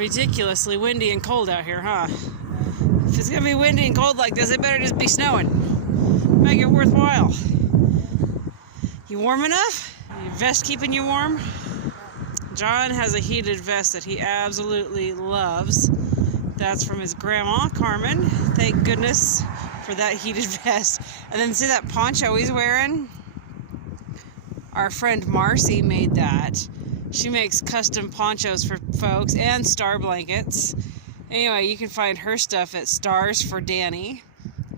ridiculously windy and cold out here, huh? If it's gonna be windy and cold like this, it better just be snowing. Make it worthwhile. You warm enough? Your vest keeping you warm? John has a heated vest that he absolutely loves. That's from his grandma, Carmen. Thank goodness for that heated vest. And then see that poncho he's wearing? Our friend Marcy made that. She makes custom ponchos for folks and star blankets. Anyway, you can find her stuff at Stars for Danny.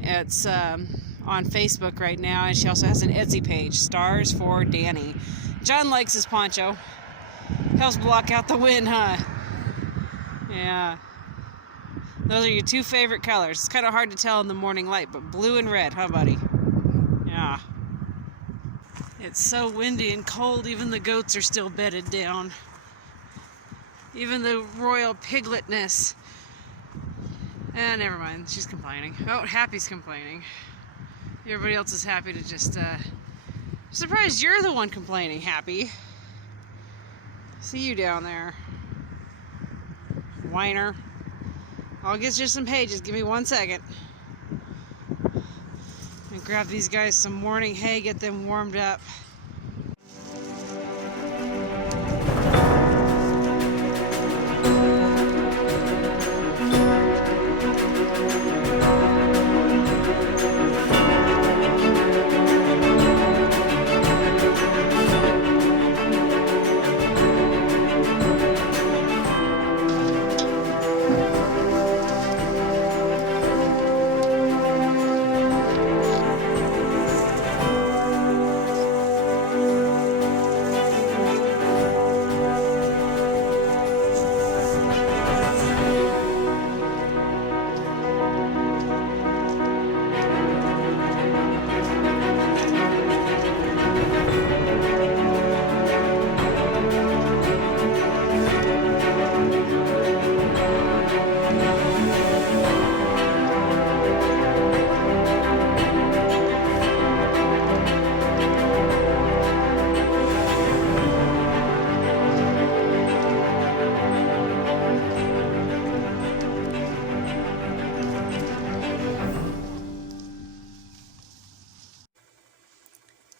It's on Facebook right now, and she also has an Etsy page, Stars for Danny. John likes his poncho. Helps block out the wind, huh? Yeah. Those are your two favorite colors. It's kind of hard to tell in the morning light, but blue and red, huh, buddy? Yeah. It's so windy and cold, even the goats are still bedded down. Even the royal pigletness. Never mind, she's complaining. Oh, Happy's complaining. Everybody else is happy to just, surprised you're the one complaining, Happy. See you down there. Whiner. I'll get you some pages, give me 1 second. And grab these guys some morning hay, get them warmed up.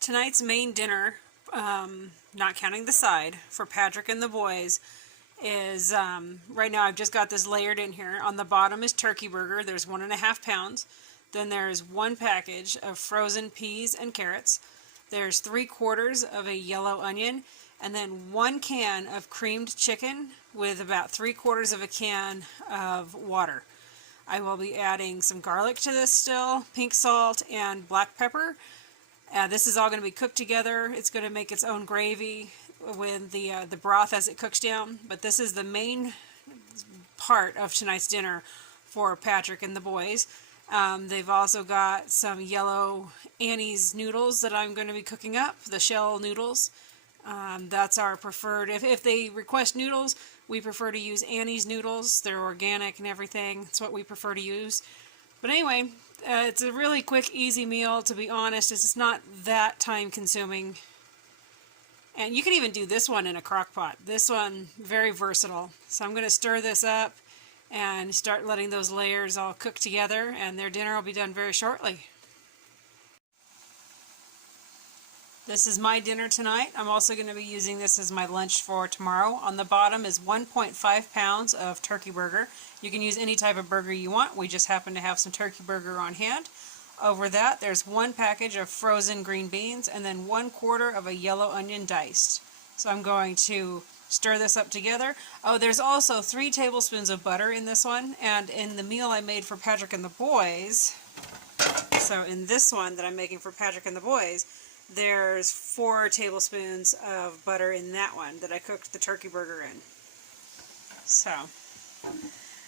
Tonight's main dinner, not counting the side, for Patrick and the boys is, right now I've just got this layered in here. On the bottom is turkey burger. There's 1.5 pounds. Then there's 1 package of frozen peas and carrots. There's 3/4 of a yellow onion, and then 1 can of creamed chicken with about 3/4 of a can of water. I will be adding some garlic to this still, pink salt, and black pepper. This is all going to be cooked together. It's going to make its own gravy with the broth as it cooks down. But this is the main part of tonight's dinner for Patrick and the boys. They've also got some yellow Annie's noodles that I'm going to be cooking up, the shell noodles. That's our preferred. If they request noodles, we prefer to use Annie's noodles. They're organic and everything. It's what we prefer to use. But anyway, it's a really quick, easy meal, to be honest. It's just not that time consuming. And you can even do this one in a crock pot. This one, very versatile. So I'm going to stir this up and start letting those layers all cook together, and their dinner will be done very shortly. This is my dinner tonight. I'm also going to be using this as my lunch for tomorrow. On the bottom is 1.5 pounds of turkey burger. You can use any type of burger you want. We just happen to have some turkey burger on hand. Over that, there's 1 package of frozen green beans, and then 1/4 of a yellow onion diced. So I'm going to stir this up together. Oh, there's also 3 tablespoons of butter in this one, and in the meal I made for Patrick and the boys, so in this one that I'm making for Patrick and the boys, there's 4 tablespoons of butter in that one that I cooked the turkey burger in. So,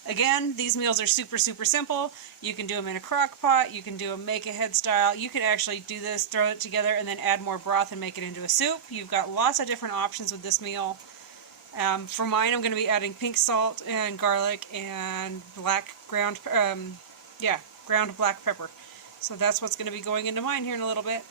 again, these meals are super, super simple. You can do them in a crock pot. You can do them make-ahead style. You can actually do this, throw it together, and then add more broth and make it into a soup. You've got lots of different options with this meal. For mine, I'm going to be adding pink salt and garlic and ground black pepper. So that's what's going to be going into mine here in a little bit.